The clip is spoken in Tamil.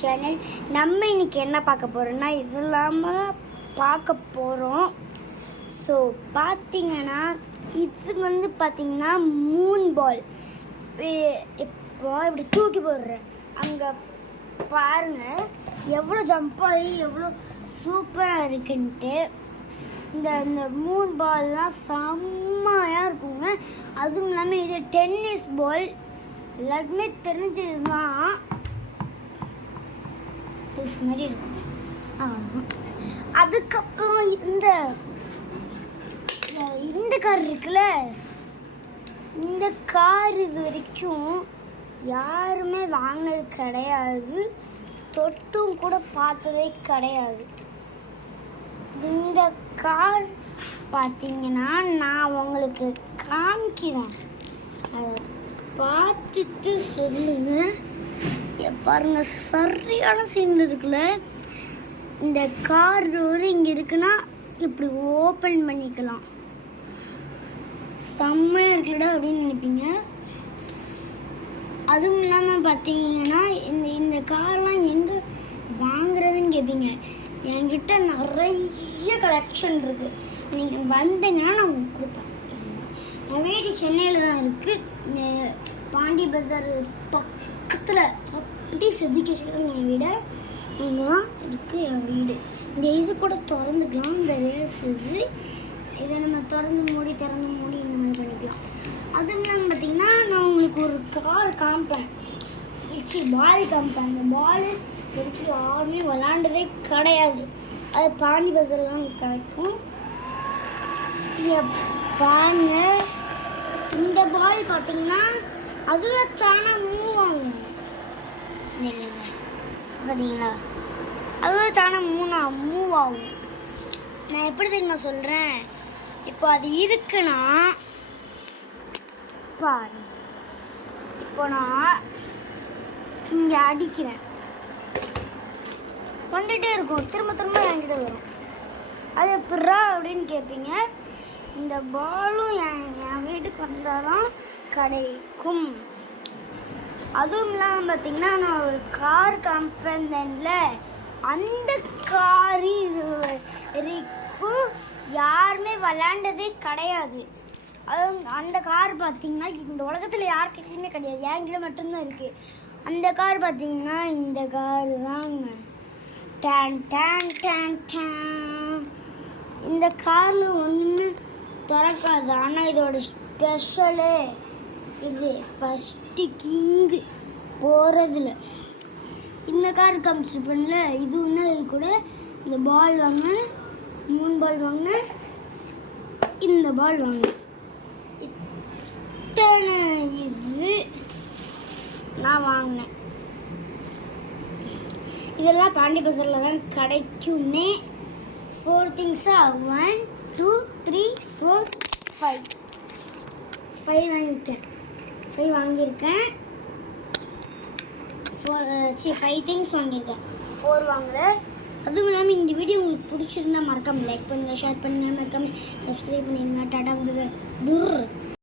சேனல். நம்ம இன்னைக்கு என்ன பார்க்க போகிறோம்னா இது இல்லாமல் பார்க்க போகிறோம். ஸோ பார்த்தீங்கன்னா இது பார்த்தீங்கன்னா மூன் பால். இப்போ இப்படி தூக்கி போடுறேன், அங்கே பாருங்கள் எவ்வளோ ஜம்ப் ஆகி எவ்வளோ சூப்பராக இருக்குன்ட்டு. இந்த மூன் பால்லாம் செம்மையாக இருக்குங்க. அதுவும் இல்லாமல் இது டென்னிஸ் பால், எல்லாருக்குமே தெரிஞ்சது தான். மாதிரி இருக்கும். அதுக்கப்புறம் இந்த கார் இருக்குல்ல, இந்த கார் இது வரைக்கும் யாருமே வாங்கினது கிடையாது, தொட்டும் கூட பார்த்ததே கிடையாது. இந்த கார் பார்த்தீங்கன்னா நான் உங்களுக்கு காமிக்கிறேன், அதை பார்த்துட்டு சொல்லுங்க. பாருங்க சரியான சீன் இருக்குல்ல. இந்த கார் டோர் இங்கே இருக்குன்னா இப்படி ஓப்பன் பண்ணிக்கலாம். செம்மையாக இருக்குடா அப்படின்னு நினைப்பீங்க. அதுவும் இல்லாமல் பார்த்தீங்கன்னா இந்த கார்லாம் எங்கே வாங்குறதுன்னு கேட்பீங்க. என்கிட்ட நிறைய கலெக்ஷன் இருக்குது. நீங்கள் வந்தீங்கன்னா நான் உங்களுக்கு கொடுப்பேன். என் வீடு சென்னையில் தான் இருக்குது, பாண்டி பஜார் பக்கத்தில். அப்படி செதுக்கி வச்சுருக்காங்க என் வீடை. அங்கே தான் இருக்குது என் வீடு. இந்த இது கூட திறந்துக்கலாம், இந்த ரேஸ் இதை நம்ம திறந்து மூடி இந்த மாதிரி பண்ணிக்கலாம். அதுவும் இல்லாமல் பார்த்தீங்கன்னா நான் உங்களுக்கு ஒரு கார் காமிப்பேன், பால் காமிப்பேன். அந்த பால் எப்படி யாருமே விளாண்டதே கிடையாது. அது பாண்டி பஜார்லாம் கிடைக்கும். பாருங்க இந்த பால் பார்த்தீங்கன்னா அதுவே தானே மூவ் ஆகும் இல்லைங்க, பார்த்தீங்களா? அதுவே தானே மூவ் ஆகும். நான் எப்படி தெரியுமா சொல்கிறேன், இப்போ அது இருக்குன்னா பாரு, இப்போ நான் இங்கே அடிக்கிறேன், வந்துகிட்டே இருக்கும், திரும்ப என்கிட்ட வரும். அது எப்படா அப்படின்னு கேட்பீங்க. இந்த பாலும் என் வீட்டுக்கு வந்தால் தான் கிடைக்கும். அதுவும் இல்லாமல் பார்த்தீங்கன்னா நான் ஒரு கார் காமிப்பேன்ல, அந்த கார் இது வரைக்கும் யாருமே விளாண்டதே கிடையாது. அந்த கார் பார்த்தீங்கன்னா இந்த உலகத்தில் யார்கிட்டையுமே கிடையாது, என்கிட்ட மட்டும்தான் இருக்குது. அந்த கார் பார்த்தீங்கன்னா இந்த கார் தாங்க. டேன் டேன் டேன் டேன். இந்த காரில் ஒன்றுமே திறக்காது, ஆனால் இதோட ஸ்பெஷலு இது ஃபஸ்ட்டு கிங்கு போகிறதுல. இந்த கார் காமிச்சிருப்பேன்ல, இது ஒன்று. இது கூட இந்த பால் வாங்கினேன், மூணு பால் வாங்கினேன், இந்த பால் வாங்கினேன். இத்தனை இது நான் வாங்கினேன். இதெல்லாம் பாண்டி பஜாரில் தான் கிடைக்குமே. 4 திங்ஸா 1 2 3 4 5 வாங்கிட்டேன். 5 வாங்கியிருக்கேன். 5 திங்ஸ் வாங்கியிருக்கேன், 4 வாங்கல. அதுவும் இல்லாமல் இந்த வீடியோ உங்களுக்கு பிடிச்சிருந்தா மறக்காமல் லைக் பண்ணுங்கள், ஷேர் பண்ணுங்கள், மறக்காமல் சப்ஸ்கிரைப் பண்ணிடுங்க. டாடா.